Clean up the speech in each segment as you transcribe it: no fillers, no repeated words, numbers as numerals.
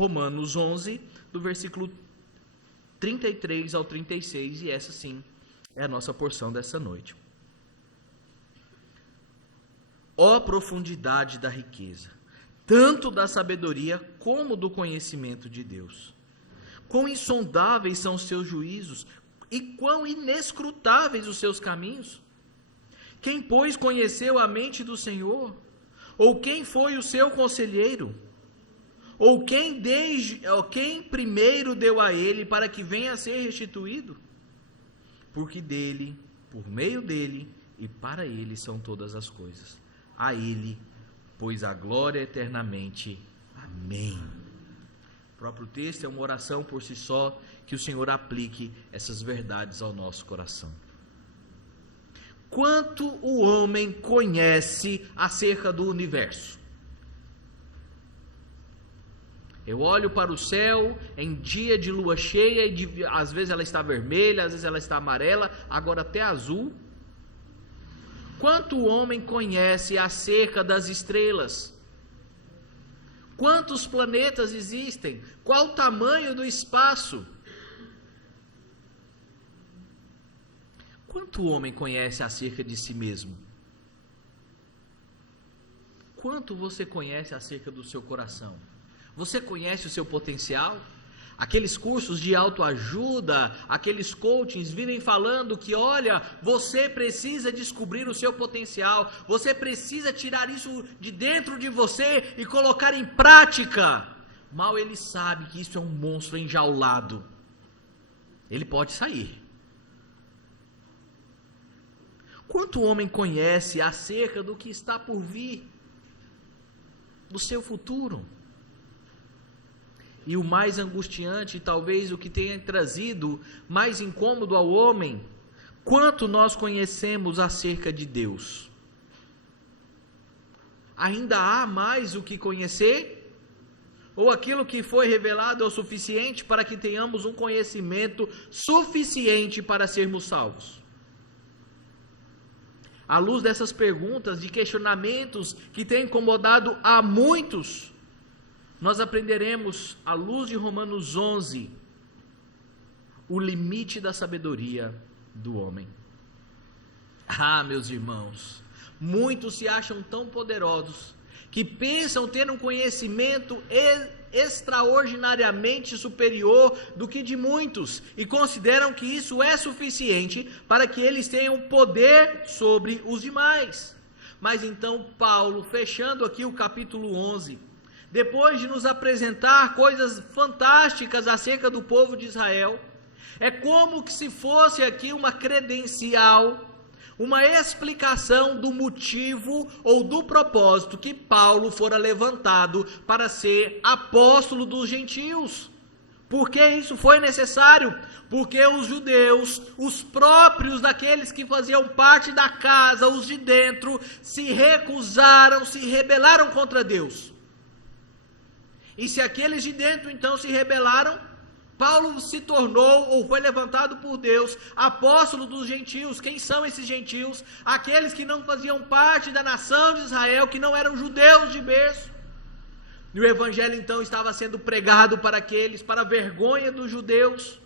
Romanos 11, do versículo 33 ao 36, e essa sim é a nossa porção dessa noite. Ó profundidade da riqueza, tanto da sabedoria como do conhecimento de Deus. Quão insondáveis são os seus juízos e quão inescrutáveis os seus caminhos. Quem, pois, conheceu a mente do Senhor? Ou quem foi o seu conselheiro? Ou quem primeiro deu a ele para que venha a ser restituído? Porque dele, por meio dele e para ele são todas as coisas. A ele, pois a glória eternamente. Amém. O próprio texto é uma oração por si só, que o Senhor aplique essas verdades ao nosso coração. Quanto o homem conhece acerca do universo? Eu olho para o céu em dia de lua cheia e às vezes ela está vermelha, às vezes ela está amarela, agora até azul. Quanto o homem conhece acerca das estrelas? Quantos planetas existem? Qual o tamanho do espaço? Quanto o homem conhece acerca de si mesmo? Quanto você conhece acerca do seu coração? Você conhece o seu potencial? Aqueles cursos de autoajuda, aqueles coachings vivem falando que, olha, você precisa descobrir o seu potencial, você precisa tirar isso de dentro de você e colocar em prática. Mal ele sabe que isso é um monstro enjaulado. Ele pode sair. Quanto o homem conhece acerca do que está por vir, do seu futuro? E o mais angustiante, talvez o que tenha trazido mais incômodo ao homem, quanto nós conhecemos acerca de Deus? Ainda há mais o que conhecer? Ou aquilo que foi revelado é o suficiente para que tenhamos um conhecimento suficiente para sermos salvos? À luz dessas perguntas, de questionamentos que têm incomodado a muitos, nós aprenderemos, à luz de Romanos 11, o limite da sabedoria do homem. Ah, meus irmãos, muitos se acham tão poderosos, que pensam ter um conhecimento extraordinariamente superior do que de muitos, e consideram que isso é suficiente para que eles tenham poder sobre os demais. Mas então Paulo, fechando aqui o capítulo 11, depois de nos apresentar coisas fantásticas acerca do povo de Israel, é como que se fosse aqui uma credencial, uma explicação do motivo ou do propósito que Paulo fora levantado para ser apóstolo dos gentios. Por que isso foi necessário? Porque os judeus, os próprios daqueles que faziam parte da casa, os de dentro, se recusaram, se rebelaram contra Deus. E se aqueles de dentro então se rebelaram, Paulo se tornou, ou foi levantado por Deus, apóstolo dos gentios. Quem são esses gentios? Aqueles que não faziam parte da nação de Israel, que não eram judeus de berço. E o evangelho então estava sendo pregado para aqueles, para a vergonha dos judeus.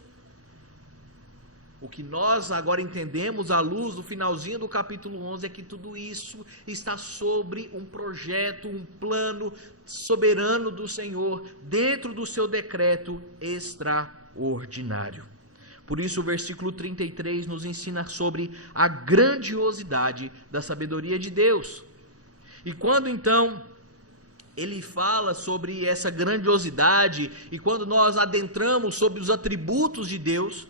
O que nós agora entendemos à luz do finalzinho do capítulo 11 é que tudo isso está sobre um projeto, um plano soberano do Senhor, dentro do seu decreto extraordinário. Por isso o versículo 33 nos ensina sobre a grandiosidade da sabedoria de Deus. E quando então ele fala sobre essa grandiosidade, e quando nós adentramos sobre os atributos de Deus,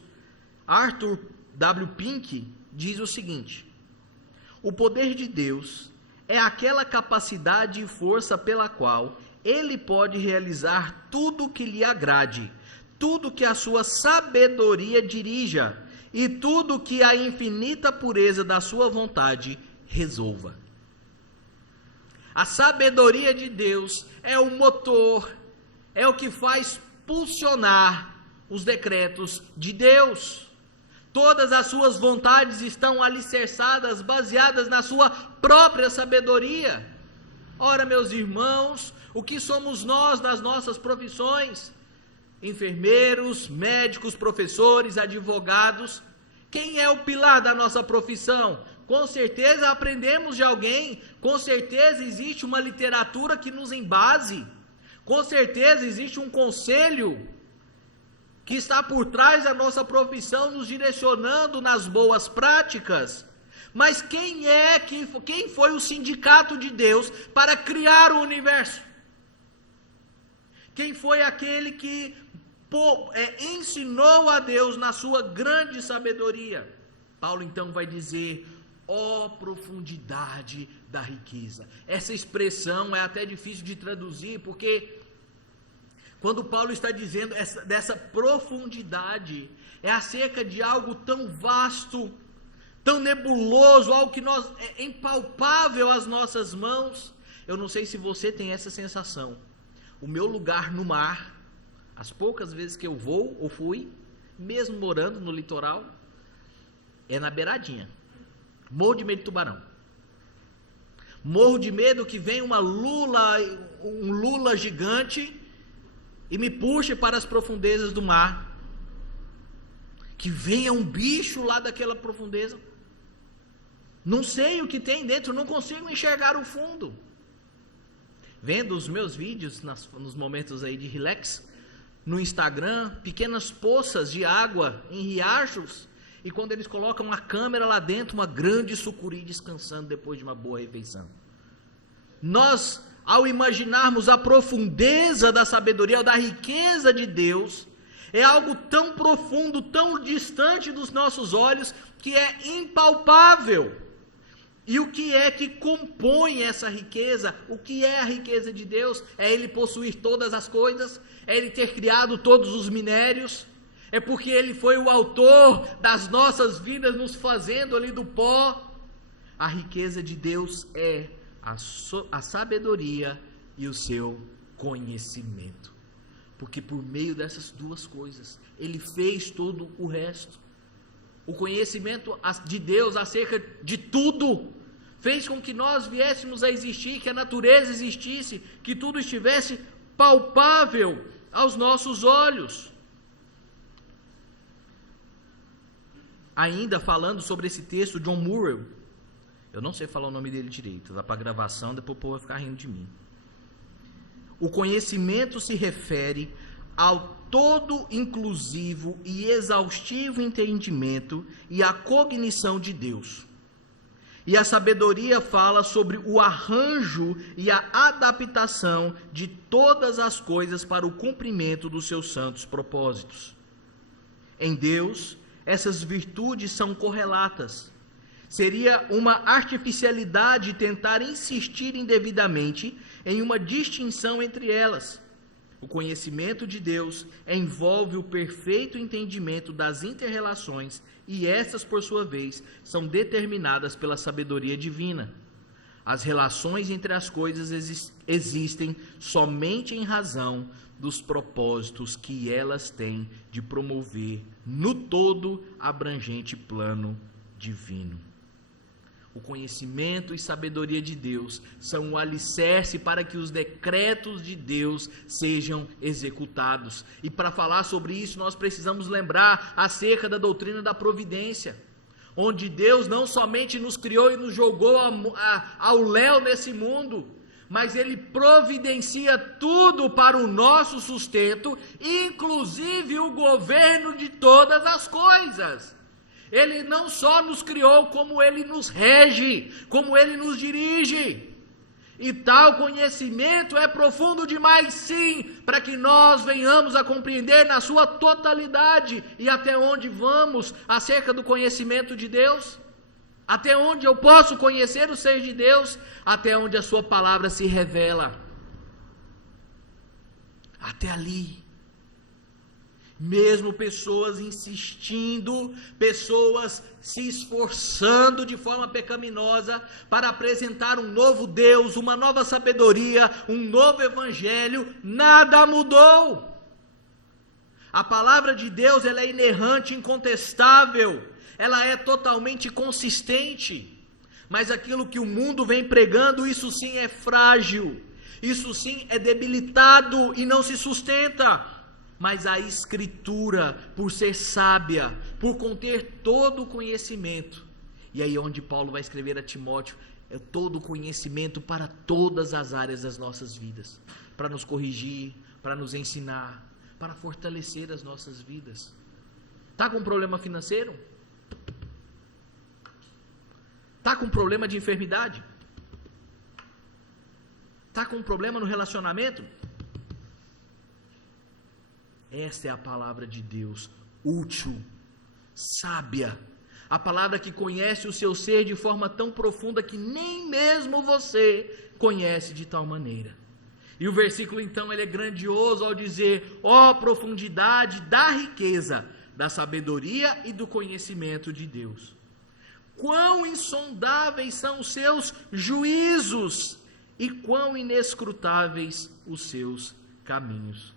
Arthur W. Pink diz o seguinte: o poder de Deus é aquela capacidade e força pela qual Ele pode realizar tudo o que lhe agrade, tudo que a sua sabedoria dirija e tudo que a infinita pureza da sua vontade resolva. A sabedoria de Deus é o motor, é o que faz pulsionar os decretos de Deus. Todas as suas vontades estão alicerçadas, baseadas na sua própria sabedoria. Ora, meus irmãos, O que somos nós nas nossas profissões? Enfermeiros, médicos, professores, advogados. Quem é o pilar da nossa profissão? Com certeza aprendemos de alguém, com certeza existe uma literatura que nos embase, com certeza existe um conselho que está por trás da nossa profissão, nos direcionando nas boas práticas. Mas quem foi o sindicato de Deus para criar o universo? Quem foi aquele que ensinou a Deus na sua grande sabedoria? Paulo então vai dizer: ó profundidade da riqueza. Essa expressão é até difícil de traduzir, porque quando Paulo está dizendo dessa profundidade, é acerca de algo tão vasto, tão nebuloso, algo que é impalpável às nossas mãos. Eu não sei se você tem essa sensação. O meu lugar no mar, as poucas vezes que eu vou ou fui, mesmo morando no litoral, é na beiradinha. Morro de medo de tubarão. Morro de medo que venha um lula gigante e me puxe para as profundezas do mar. Que venha um bicho lá daquela profundeza. Não sei o que tem dentro, não consigo enxergar o fundo. Vendo os meus vídeos nos momentos aí de relax, no Instagram, pequenas poças de água em riachos, e quando eles colocam uma câmera lá dentro, uma grande sucuri descansando depois de uma boa refeição. Nós, ao imaginarmos a profundeza da sabedoria, da riqueza de Deus, é algo tão profundo, tão distante dos nossos olhos, que é impalpável. E o que é que compõe essa riqueza? O que é a riqueza de Deus? É Ele possuir todas as coisas? É Ele ter criado todos os minérios? É porque Ele foi o autor das nossas vidas, nos fazendo ali do pó? A riqueza de Deus é a sabedoria e o seu conhecimento. Porque por meio dessas duas coisas, Ele fez todo o resto. O conhecimento de Deus acerca de tudo fez com que nós viéssemos a existir, que a natureza existisse, que tudo estivesse palpável aos nossos olhos. Ainda falando sobre esse texto, John Murray, eu não sei falar o nome dele direito, dá para gravação, depois o povo vai ficar rindo de mim. O conhecimento se refere ao todo inclusivo e exaustivo entendimento e a cognição de Deus. E a sabedoria fala sobre o arranjo e a adaptação de todas as coisas para o cumprimento dos seus santos propósitos. Em Deus, essas virtudes são correlatas. Seria uma artificialidade tentar insistir indevidamente em uma distinção entre elas. O conhecimento de Deus envolve o perfeito entendimento das inter-relações, e essas, por sua vez, são determinadas pela sabedoria divina. As relações entre as coisas existem somente em razão dos propósitos que elas têm de promover no todo abrangente plano divino. O conhecimento e sabedoria de Deus são o alicerce para que os decretos de Deus sejam executados. E para falar sobre isso, nós precisamos lembrar acerca da doutrina da providência, onde Deus não somente nos criou e nos jogou ao léu nesse mundo, mas Ele providencia tudo para o nosso sustento, inclusive o governo de todas as coisas. Ele não só nos criou, como Ele nos rege, como Ele nos dirige. E tal conhecimento é profundo demais, sim, para que nós venhamos a compreender na sua totalidade. E até onde vamos acerca do conhecimento de Deus? Até onde eu posso conhecer o ser de Deus? Até onde a sua palavra se revela. Até ali. Mesmo pessoas insistindo, pessoas se esforçando de forma pecaminosa para apresentar um novo Deus, uma nova sabedoria, um novo evangelho, nada mudou. A palavra de Deus, ela é inerrante, incontestável, ela é totalmente consistente, mas aquilo que o mundo vem pregando, isso sim é frágil. Isso sim é debilitado e não se sustenta. Mas a Escritura, por ser sábia, por conter todo o conhecimento, e aí onde Paulo vai escrever a Timóteo, é todo o conhecimento para todas as áreas das nossas vidas, para nos corrigir, para nos ensinar, para fortalecer as nossas vidas. Está com um problema financeiro? Está com um problema de enfermidade? Está com um problema no relacionamento? Esta é a palavra de Deus, útil, sábia, a palavra que conhece o seu ser de forma tão profunda que nem mesmo você conhece de tal maneira. E o versículo então ele é grandioso ao dizer: ó profundidade da riqueza, da sabedoria e do conhecimento de Deus. Quão insondáveis são os seus juízos e quão inescrutáveis os seus caminhos.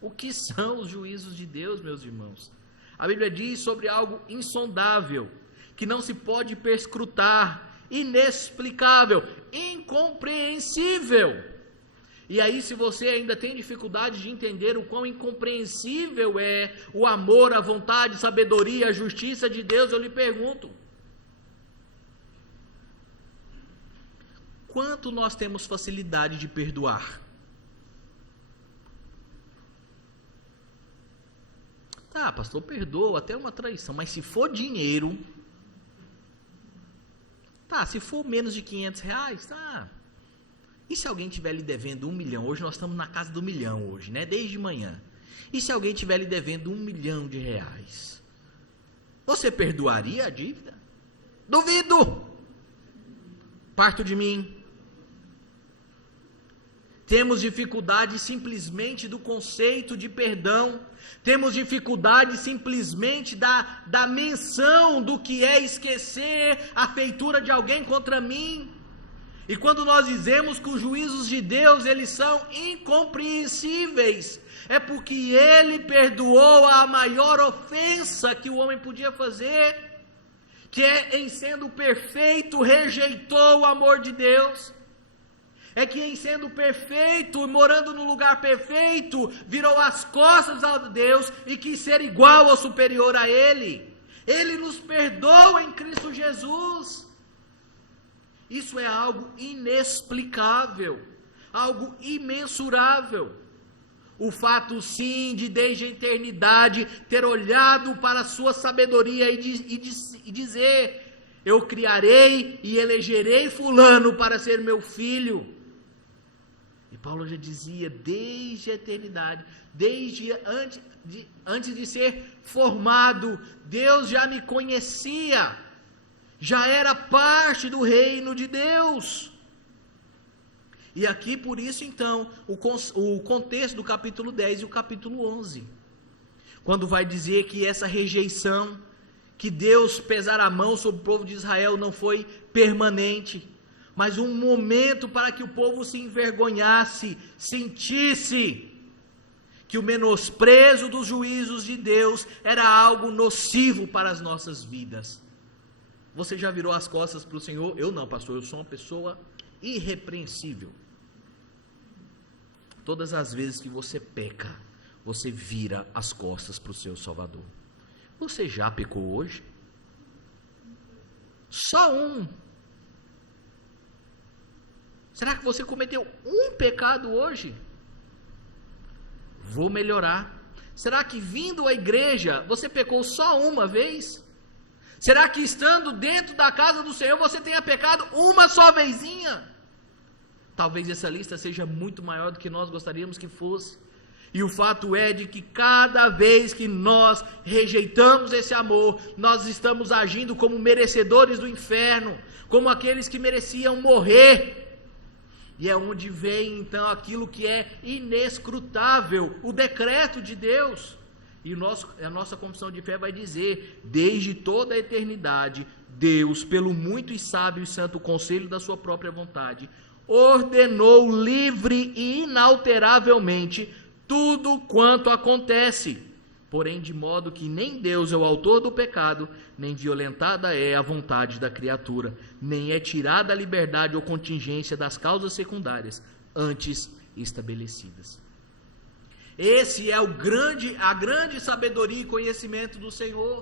O que são os juízos de Deus, meus irmãos? A Bíblia diz sobre algo insondável, que não se pode perscrutar, inexplicável, incompreensível. E aí, se você ainda tem dificuldade de entender o quão incompreensível é o amor, a vontade, a sabedoria, a justiça de Deus, eu lhe pergunto: quanto nós temos facilidade de perdoar? Tá, pastor, perdoa até uma traição, mas se for dinheiro, tá, se for menos de R$500, tá. E se alguém estiver lhe devendo 1 milhão? Hoje nós estamos na casa do 1 milhão hoje, né? Desde manhã. E se alguém estiver lhe devendo R$1 milhão? Você perdoaria a dívida? Duvido! Parto de mim. Temos dificuldade simplesmente do conceito de perdão. Temos dificuldade simplesmente da menção do que é esquecer a feitura de alguém contra mim. E quando nós dizemos que os juízos de Deus, eles são incompreensíveis, é porque Ele perdoou a maior ofensa que o homem podia fazer, que é, em sendo perfeito, rejeitou o amor de Deus. É que em sendo perfeito, morando no lugar perfeito, virou as costas a Deus e quis ser igual ou superior a Ele. Ele nos perdoa em Cristo Jesus. Isso é algo inexplicável, algo imensurável. O fato sim de desde a eternidade ter olhado para a sua sabedoria e dizer: eu criarei e elegerei fulano para ser meu filho. E Paulo já dizia, desde a eternidade, desde antes de ser formado, Deus já me conhecia, já era parte do reino de Deus. E aqui por isso então, o contexto do capítulo 10 e o capítulo 11, quando vai dizer que essa rejeição, que Deus pesar a mão sobre o povo de Israel não foi permanente, mas um momento para que o povo se envergonhasse, sentisse que o menosprezo dos juízos de Deus era algo nocivo para as nossas vidas. Você já virou as costas para o Senhor? Eu não, pastor, eu sou uma pessoa irrepreensível. Todas as vezes que você peca, você vira as costas para o seu Salvador. Você já pecou hoje? Só um. Será que você cometeu um pecado hoje? Vou melhorar. Será que vindo à igreja, você pecou só uma vez? Será que estando dentro da casa do Senhor, você tenha pecado uma só vezinha? Talvez essa lista seja muito maior do que nós gostaríamos que fosse. E o fato é de que cada vez que nós rejeitamos esse amor, nós estamos agindo como merecedores do inferno, como aqueles que mereciam morrer. E é onde vem então aquilo que é inescrutável, o decreto de Deus. E a nossa confissão de fé vai dizer: desde toda a eternidade, Deus, pelo muito e sábio e santo conselho da sua própria vontade, ordenou livre e inalteravelmente tudo quanto acontece. Porém, de modo que nem Deus é o autor do pecado, nem violentada é a vontade da criatura, nem é tirada a liberdade ou contingência das causas secundárias. antes estabelecidas. Esse é a grande sabedoria e conhecimento do Senhor.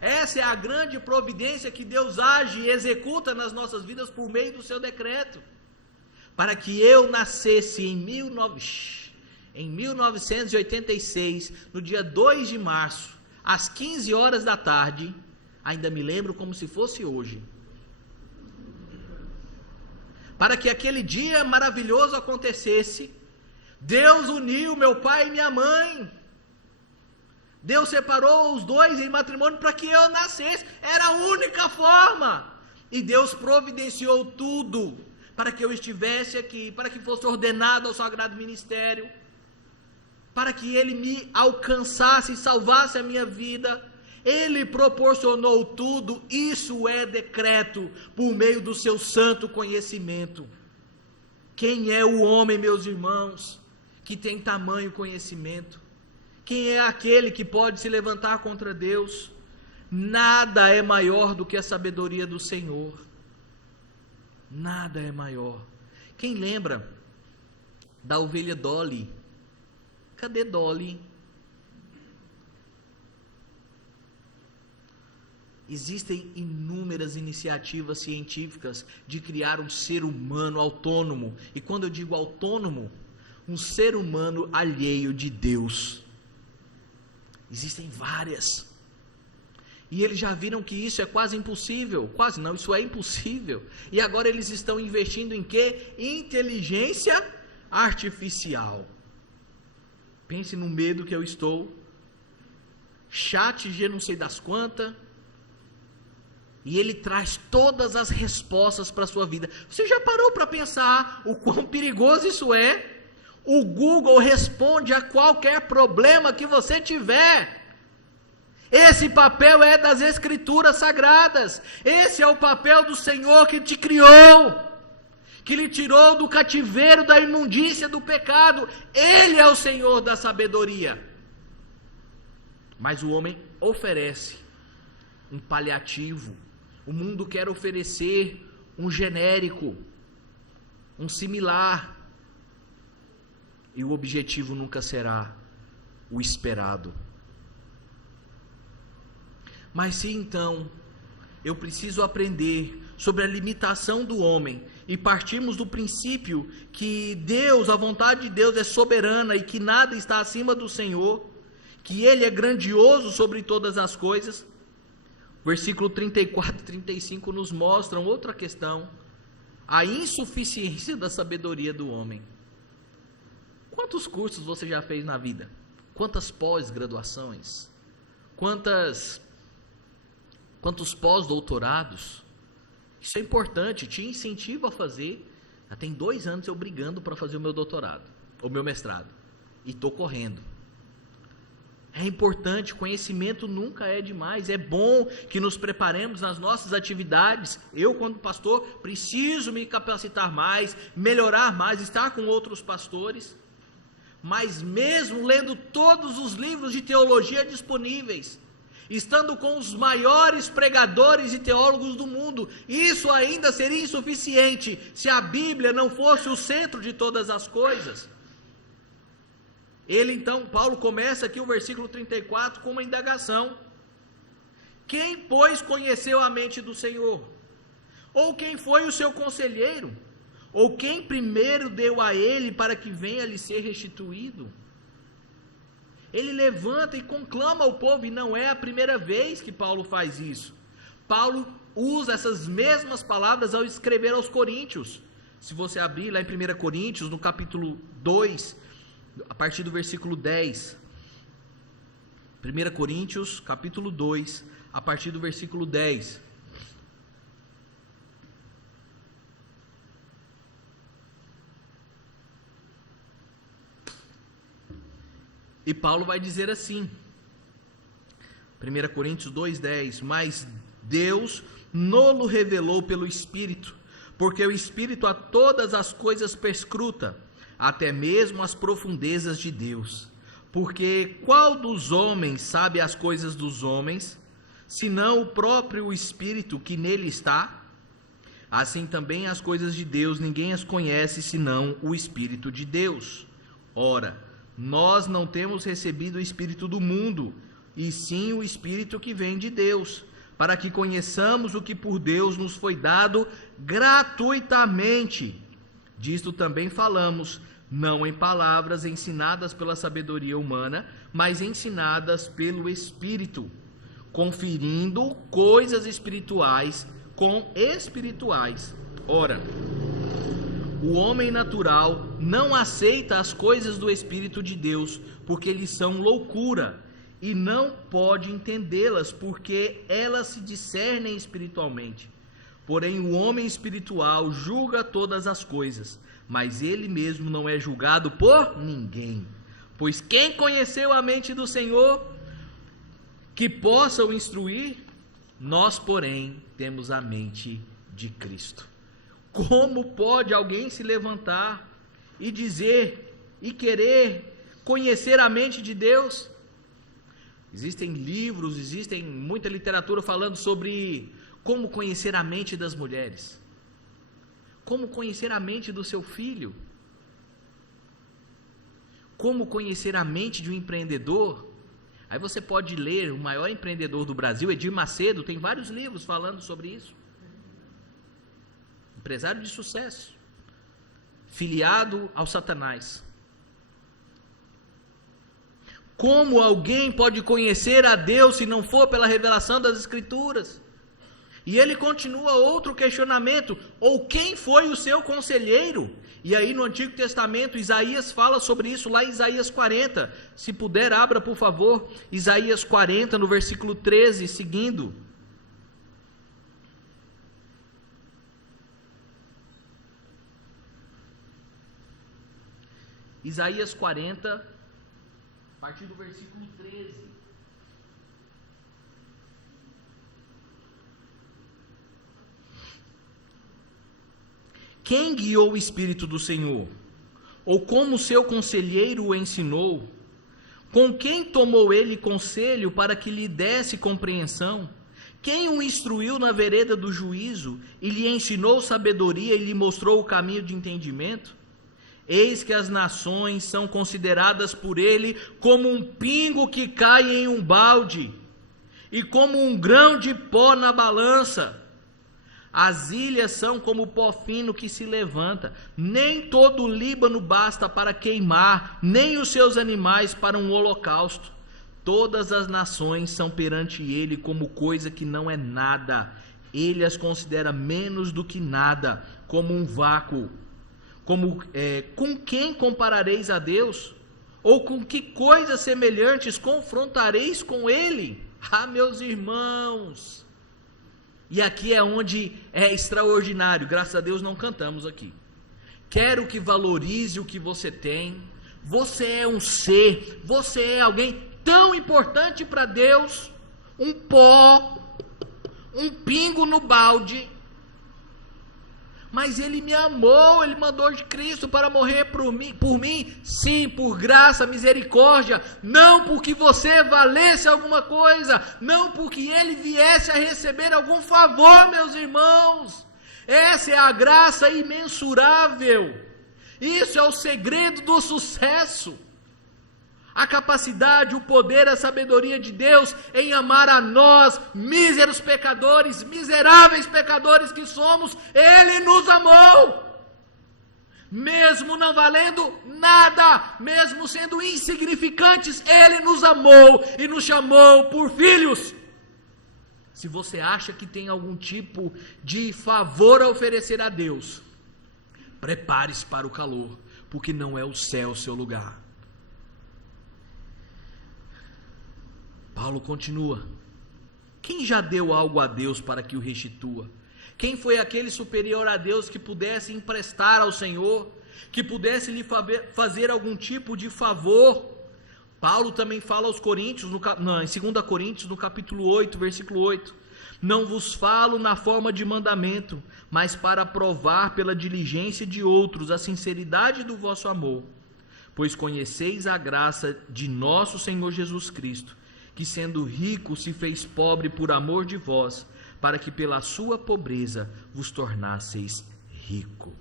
Essa é a grande providência que Deus age e executa nas nossas vidas por meio do seu decreto. Para que eu nascesse em 1986, no dia 2 de março, às 15 horas da tarde, ainda me lembro como se fosse hoje. Para que aquele dia maravilhoso acontecesse, Deus uniu meu pai e minha mãe. Deus separou os dois em matrimônio para que eu nascesse. Era a única forma. E Deus providenciou tudo para que eu estivesse aqui, para que fosse ordenado ao sagrado ministério, para que Ele me alcançasse e salvasse a minha vida. Ele proporcionou tudo. Isso é decreto por meio do seu santo conhecimento. Quem é o homem, meus irmãos, que tem tamanho conhecimento? Quem é aquele que pode se levantar contra Deus? Nada é maior do que a sabedoria do Senhor. Nada é maior. Quem lembra da ovelha Dolly? Cadê Dolly? Existem inúmeras iniciativas científicas de criar um ser humano autônomo. E quando eu digo autônomo, um ser humano alheio de Deus. Existem várias. E eles já viram que isso é quase impossível. Quase não, isso é impossível. E agora eles estão investindo em quê? Inteligência artificial. Pense no medo que eu estou. Chat G não sei das quantas. E ele traz todas as respostas para a sua vida. Você já parou para pensar o quão perigoso isso é? O Google responde a qualquer problema que você tiver. Esse papel é das Escrituras Sagradas. Esse é o papel do Senhor que te criou, que lhe tirou do cativeiro da imundícia do pecado. Ele é o Senhor da sabedoria. Mas o homem oferece um paliativo. O mundo quer oferecer um genérico, um similar. E o objetivo nunca será o esperado. Mas se então eu preciso aprender sobre a limitação do homem e partirmos do princípio que Deus, a vontade de Deus é soberana e que nada está acima do Senhor, que Ele é grandioso sobre todas as coisas, versículo 34 e 35 nos mostram outra questão: a insuficiência da sabedoria do homem. Quantos cursos você já fez na vida? Quantas pós-graduações? Quantos pós-doutorados? Isso é importante, te incentivo a fazer. Já tem 2 anos eu brigando para fazer o meu doutorado, o meu mestrado, e estou correndo. É importante, conhecimento nunca é demais. É bom que nos preparemos nas nossas atividades. Eu, quando pastor, preciso me capacitar mais, melhorar mais, estar com outros pastores. Mas mesmo lendo todos os livros de teologia disponíveis, estando com os maiores pregadores e teólogos do mundo, isso ainda seria insuficiente se a Bíblia não fosse o centro de todas as coisas. Paulo começa aqui o versículo 34 com uma indagação: quem, pois, conheceu a mente do Senhor? Ou quem foi o seu conselheiro? Ou quem primeiro deu a ele para que venha lhe ser restituído? Ele levanta e conclama ao povo, e não é a primeira vez que Paulo faz isso. Paulo usa essas mesmas palavras ao escrever aos Coríntios. Se você abrir lá em 1 Coríntios, no capítulo 2, a partir do versículo 10. 1 Coríntios, capítulo 2, a partir do versículo 10. E Paulo vai dizer assim, 1 Coríntios 2,10: mas Deus nolo revelou pelo Espírito, porque o Espírito a todas as coisas perscruta, até mesmo as profundezas de Deus. Porque qual dos homens sabe as coisas dos homens, senão o próprio Espírito que nele está? Assim também as coisas de Deus ninguém as conhece senão o Espírito de Deus. Ora, nós não temos recebido o Espírito do mundo, e sim o Espírito que vem de Deus, para que conheçamos o que por Deus nos foi dado gratuitamente. Disto também falamos, não em palavras ensinadas pela sabedoria humana, mas ensinadas pelo Espírito, conferindo coisas espirituais com espirituais. Ora, o homem natural não aceita as coisas do Espírito de Deus, porque lhes são loucura, e não pode entendê-las, porque elas se discernem espiritualmente. Porém, o homem espiritual julga todas as coisas, mas ele mesmo não é julgado por ninguém. Pois quem conheceu a mente do Senhor, que possa o instruir? Nós, porém, temos a mente de Cristo. Como pode alguém se levantar e dizer e querer conhecer a mente de Deus? Existem livros, existem muita literatura falando sobre como conhecer a mente das mulheres, como conhecer a mente do seu filho, como conhecer a mente de um empreendedor. Aí você pode ler o maior empreendedor do Brasil, Edir Macedo, tem vários livros falando sobre isso. Empresário de sucesso, filiado ao Satanás. Como alguém pode conhecer a Deus se não for pela revelação das Escrituras? E ele continua outro questionamento, ou quem foi o seu conselheiro? E aí no Antigo Testamento, Isaías fala sobre isso lá em Isaías 40. Se puder, abra por favor, Isaías 40, no versículo 13, seguindo. Isaías 40, a partir do versículo 13. Quem guiou o Espírito do Senhor? Ou como seu conselheiro o ensinou? Com quem tomou ele conselho para que lhe desse compreensão? Quem o instruiu na vereda do juízo e lhe ensinou sabedoria e lhe mostrou o caminho de entendimento? Eis que as nações são consideradas por ele como um pingo que cai em um balde, e como um grão de pó na balança. As ilhas são como pó fino que se levanta. Nem todo o Líbano basta para queimar, nem os seus animais para um holocausto. Todas as nações são perante ele como coisa que não é nada. Ele as considera menos do que nada, como um vácuo. Com quem comparareis a Deus? Ou com que coisas semelhantes confrontareis com ele? Ah, meus irmãos! E aqui é onde é extraordinário, graças a Deus não cantamos aqui. Quero que valorize o que você tem. Você é um ser, você é alguém tão importante para Deus, um pó, um pingo no balde. Mas ele me amou, ele mandou de Cristo para morrer por mim, sim, por graça, misericórdia, não porque você valesse alguma coisa, não porque ele viesse a receber algum favor, meus irmãos. Essa é a graça imensurável, isso é o segredo do sucesso. A capacidade, o poder, a sabedoria de Deus em amar a nós, míseros pecadores, miseráveis pecadores que somos, Ele nos amou. Mesmo não valendo nada, mesmo sendo insignificantes, Ele nos amou e nos chamou por filhos. Se você acha que tem algum tipo de favor a oferecer a Deus, prepare-se para o calor, porque não é o céu o seu lugar. Paulo continua. Quem já deu algo a Deus para que o restitua? Quem foi aquele superior a Deus que pudesse emprestar ao Senhor, que pudesse lhe fazer algum tipo de favor? Paulo também fala aos Coríntios, em 2 Coríntios, no capítulo 8, versículo 8. Não vos falo na forma de mandamento, mas para provar pela diligência de outros a sinceridade do vosso amor. Pois conheceis a graça de nosso Senhor Jesus Cristo, que sendo rico se fez pobre por amor de vós, para que pela sua pobreza vos tornasseis rico.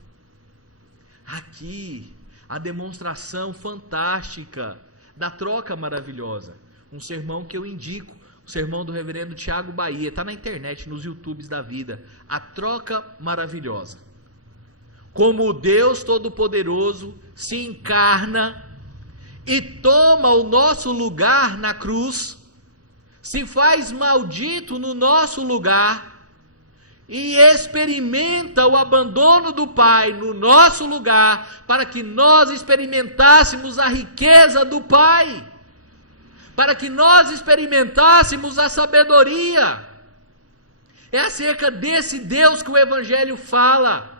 Aqui, a demonstração fantástica da troca maravilhosa. Um sermão que eu indico, o sermão do reverendo Tiago Bahia, está na internet, nos YouTubes da vida. A troca maravilhosa. Como o Deus Todo-Poderoso se encarna e toma o nosso lugar na cruz, se faz maldito no nosso lugar, e experimenta o abandono do Pai no nosso lugar, para que nós experimentássemos a riqueza do Pai, para que nós experimentássemos a sabedoria. É acerca desse Deus que o Evangelho fala,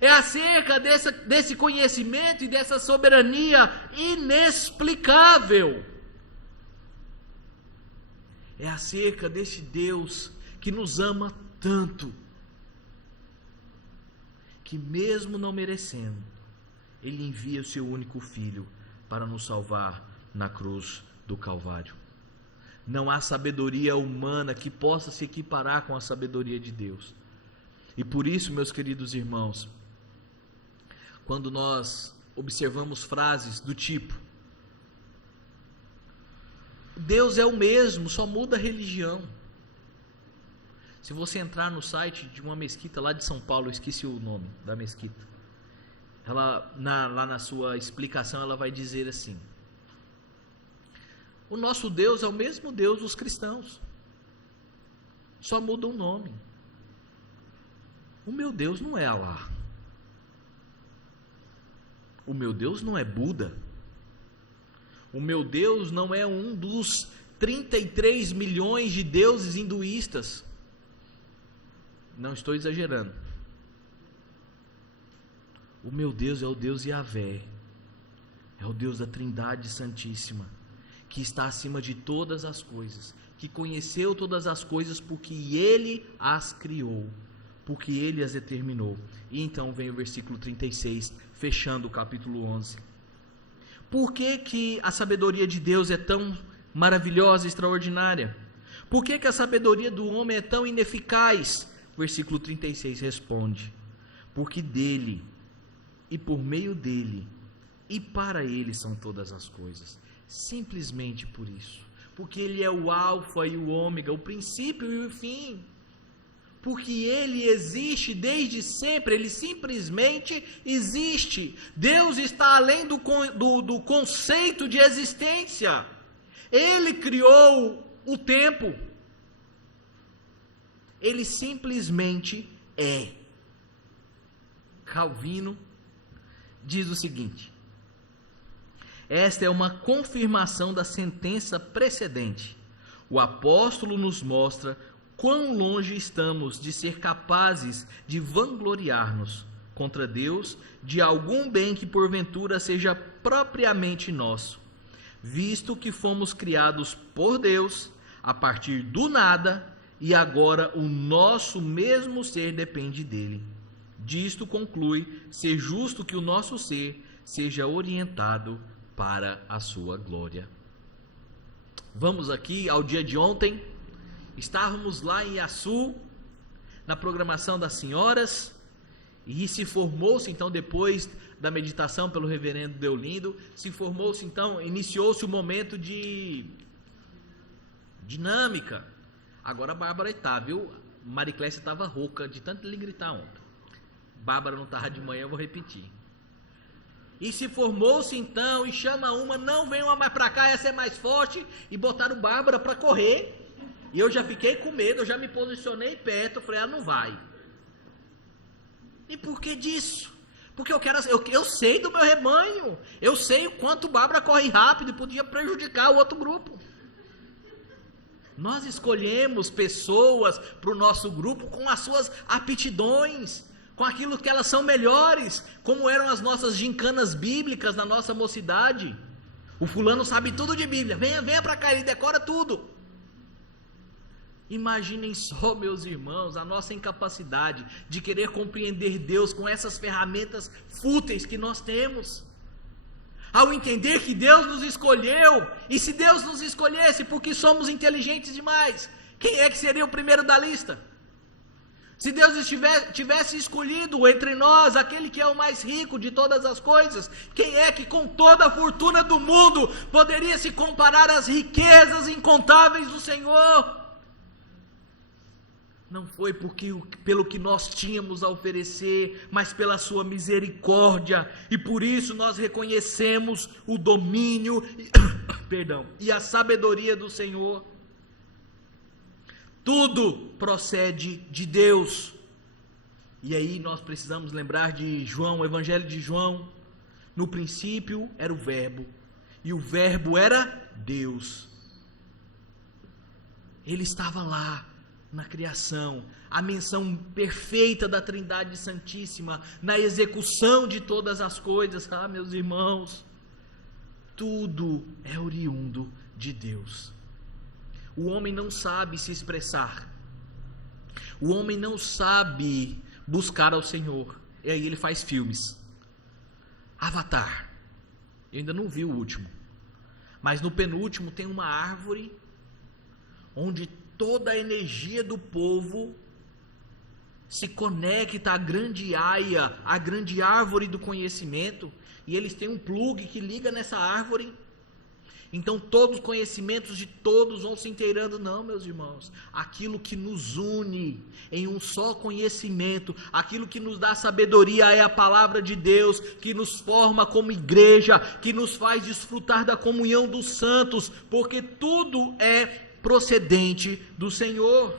é acerca desse conhecimento e dessa soberania inexplicável, é acerca desse Deus que nos ama tanto, que mesmo não merecendo, Ele envia o seu único Filho para nos salvar na cruz do Calvário. Não há sabedoria humana que possa se equiparar com a sabedoria de Deus. E por isso, meus queridos irmãos, quando nós observamos frases do tipo: Deus é o mesmo, só muda a religião. Se você entrar no site de uma mesquita lá de São Paulo, eu esqueci o nome da mesquita, lá na sua explicação ela vai dizer assim: o nosso Deus é o mesmo Deus dos cristãos, só muda o nome. O meu Deus não é Alá, o meu Deus não é Buda, o meu Deus não é um dos 33 milhões de deuses hinduístas. Não estou exagerando. O meu Deus é o Deus Yahvé, é o Deus da Trindade Santíssima, que está acima de todas as coisas, que conheceu todas as coisas porque Ele as criou, porque Ele as determinou. E então vem o versículo 36, fechando o capítulo 11. Por que a sabedoria de Deus é tão maravilhosa e extraordinária? Por que a sabedoria do homem é tão ineficaz? Versículo 36 responde: porque dele, e por meio dele, e para ele são todas as coisas. Simplesmente por isso. Porque ele é o alfa e o ômega, o princípio e o fim. Porque ele existe desde sempre, ele simplesmente existe. Deus está além do conceito de existência. Ele criou o tempo. Ele simplesmente é. Calvino diz o seguinte: esta é uma confirmação da sentença precedente. O apóstolo nos mostra quão longe estamos de ser capazes de vangloriar-nos contra Deus de algum bem que porventura seja propriamente nosso, visto que fomos criados por Deus a partir do nada, e agora o nosso mesmo ser depende dele. Disto conclui ser justo que o nosso ser seja orientado para a sua glória. Vamos aqui ao dia de ontem. Estávamos lá em Iaçu, na programação das senhoras, e se formou-se então, depois da meditação pelo reverendo Deolindo, iniciou-se o momento de dinâmica. Agora a Bárbara está, viu? Mariclésia estava rouca de tanto ele gritar ontem. Bárbara não estava de manhã, eu vou repetir. E se formou-se então, e chama uma, não, vem uma mais para cá, essa é mais forte, e botaram Bárbara para correr. E eu já fiquei com medo, eu já me posicionei perto, eu falei, ela não vai. E por que disso? Porque eu sei do meu rebanho, eu sei o quanto Bárbara corre rápido e podia prejudicar o outro grupo. Nós escolhemos pessoas para o nosso grupo com as suas aptidões, com aquilo que elas são melhores, como eram as nossas gincanas bíblicas na nossa mocidade. O fulano sabe tudo de Bíblia, venha para cá, ele decora tudo. Imaginem só, meus irmãos, a nossa incapacidade de querer compreender Deus com essas ferramentas fúteis que nós temos. Ao entender que Deus nos escolheu, e se Deus nos escolhesse porque somos inteligentes demais, quem é que seria o primeiro da lista? Se Deus tivesse escolhido entre nós aquele que é o mais rico de todas as coisas, quem é que com toda a fortuna do mundo poderia se comparar às riquezas incontáveis do Senhor? Não foi pelo que nós tínhamos a oferecer, mas pela sua misericórdia, e por isso nós reconhecemos o domínio e a sabedoria do Senhor. Tudo procede de Deus. E aí nós precisamos lembrar de João, o Evangelho de João. No princípio era o Verbo, e o Verbo era Deus. Ele estava lá na criação, a menção perfeita da Trindade Santíssima, na execução de todas as coisas. Meus irmãos, tudo é oriundo de Deus. O homem não sabe se expressar, o homem não sabe buscar ao Senhor, e aí ele faz filmes. Avatar, eu ainda não vi o último, mas no penúltimo tem uma árvore, onde toda a energia do povo se conecta à grande aia, à grande árvore do conhecimento, e eles têm um plug que liga nessa árvore. Então todos os conhecimentos de todos vão se inteirando. Não, meus irmãos, aquilo que nos une em um só conhecimento, aquilo que nos dá sabedoria é a palavra de Deus, que nos forma como igreja, que nos faz desfrutar da comunhão dos santos, porque tudo é procedente do Senhor.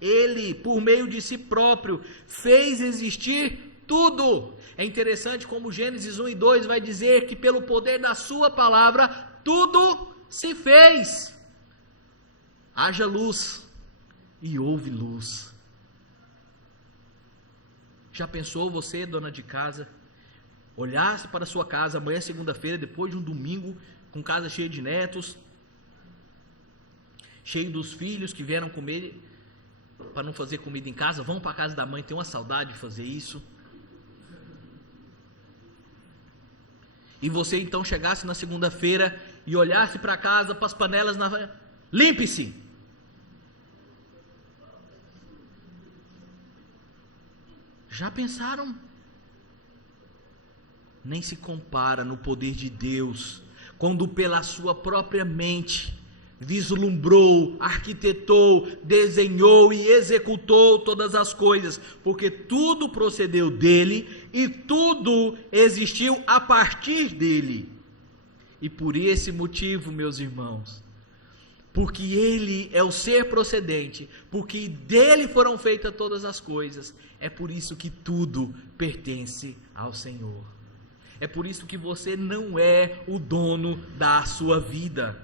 Ele, por meio de si próprio, fez existir tudo. É interessante como Gênesis 1 e 2 vai dizer que pelo poder da sua palavra, tudo se fez. Haja luz, e houve luz. Já pensou você, dona de casa, olhasse para a sua casa amanhã, segunda-feira, depois de um domingo, com casa cheia de netos, cheio dos filhos que vieram comer, para não fazer comida em casa, vão para a casa da mãe, tem uma saudade de fazer isso. E você então chegasse na segunda-feira e olhasse para casa, para as panelas, limpe-se. Já pensaram? Nem se compara no poder de Deus, quando pela sua própria mente vislumbrou, arquitetou, desenhou e executou todas as coisas, porque tudo procedeu dele e tudo existiu a partir dele. E por esse motivo, meus irmãos, porque ele é o ser procedente, porque dele foram feitas todas as coisas, é por isso que tudo pertence ao Senhor. É por isso que você não é o dono da sua vida.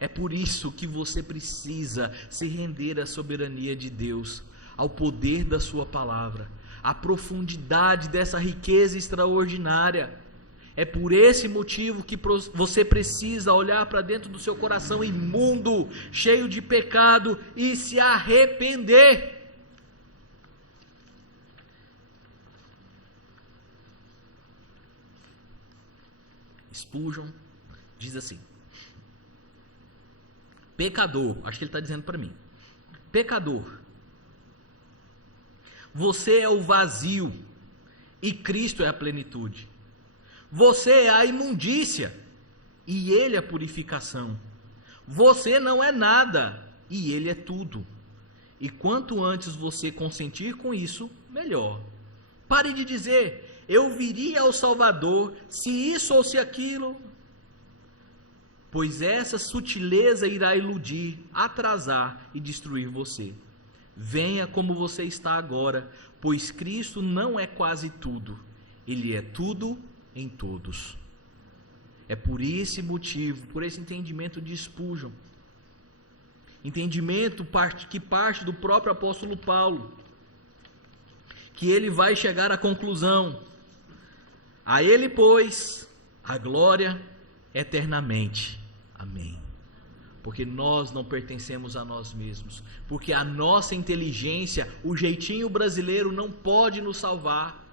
É por isso que você precisa se render à soberania de Deus, ao poder da sua palavra, à profundidade dessa riqueza extraordinária. É por esse motivo que você precisa olhar para dentro do seu coração imundo, cheio de pecado, e se arrepender. Spurgeon diz assim: pecador, acho que ele está dizendo para mim, pecador, você é o vazio e Cristo é a plenitude. Você é a imundícia e Ele é a purificação. Você não é nada e Ele é tudo. E quanto antes você consentir com isso, melhor. Pare de dizer, eu viria ao Salvador se isso ou se aquilo, pois essa sutileza irá iludir, atrasar e destruir você. Venha como você está agora, pois Cristo não é quase tudo, Ele é tudo em todos. É por esse motivo, por esse entendimento de Spurgeon, entendimento que parte do próprio apóstolo Paulo, que ele vai chegar à conclusão: a Ele, pois, a glória eternamente. Amém. Porque nós não pertencemos a nós mesmos, porque a nossa inteligência, o jeitinho brasileiro não pode nos salvar,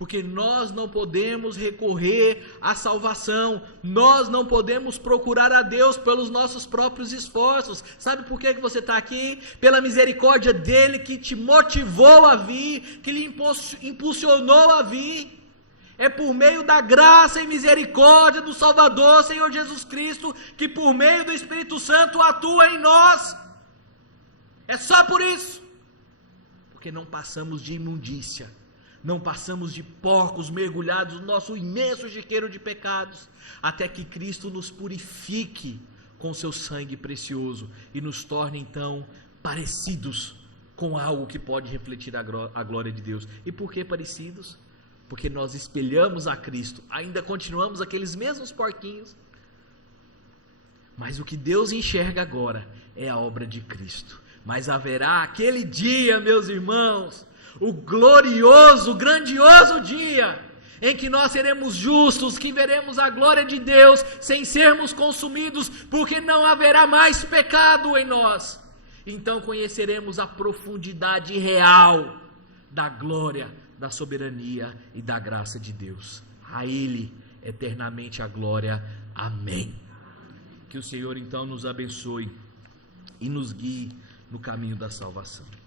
Porque nós não podemos recorrer à salvação, nós não podemos procurar a Deus pelos nossos próprios esforços. Sabe por que você está aqui? Pela misericórdia dele que te motivou a vir, que lhe impulsionou a vir. É por meio da graça e misericórdia do Salvador, Senhor Jesus Cristo, que por meio do Espírito Santo atua em nós. É só por isso. Porque não passamos de imundícia, não passamos de porcos mergulhados no nosso imenso chiqueiro de pecados, até que Cristo nos purifique com seu sangue precioso e nos torne então parecidos com algo que pode refletir a glória de Deus. E por que parecidos? Porque nós espelhamos a Cristo, ainda continuamos aqueles mesmos porquinhos, mas o que Deus enxerga agora é a obra de Cristo. Mas haverá aquele dia, meus irmãos, o glorioso, grandioso dia, em que nós seremos justos, que veremos a glória de Deus, sem sermos consumidos, porque não haverá mais pecado em nós. Então conheceremos a profundidade real da glória, da soberania e da graça de Deus. A Ele eternamente a glória. Amém. Que o Senhor então nos abençoe e nos guie no caminho da salvação.